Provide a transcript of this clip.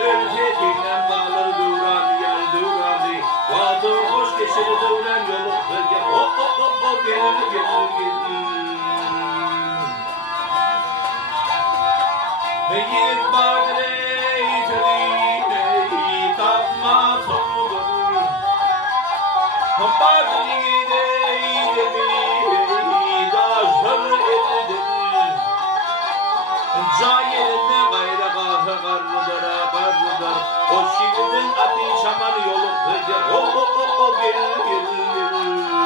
Ötetinden bağları duran yer duran değil. Vatı hoş geçir duran yolu hırgı. Hop hop hop hop gelir gelir gelir. Yiğit badre törine tapma soğudur. Badri de idemi daşlar edilir. Cahilinde gayrı kahı karlıdır karlıdır. O şiirin ateş aman yolu hırgı. Hop hop hop hop gelir gelir gelir.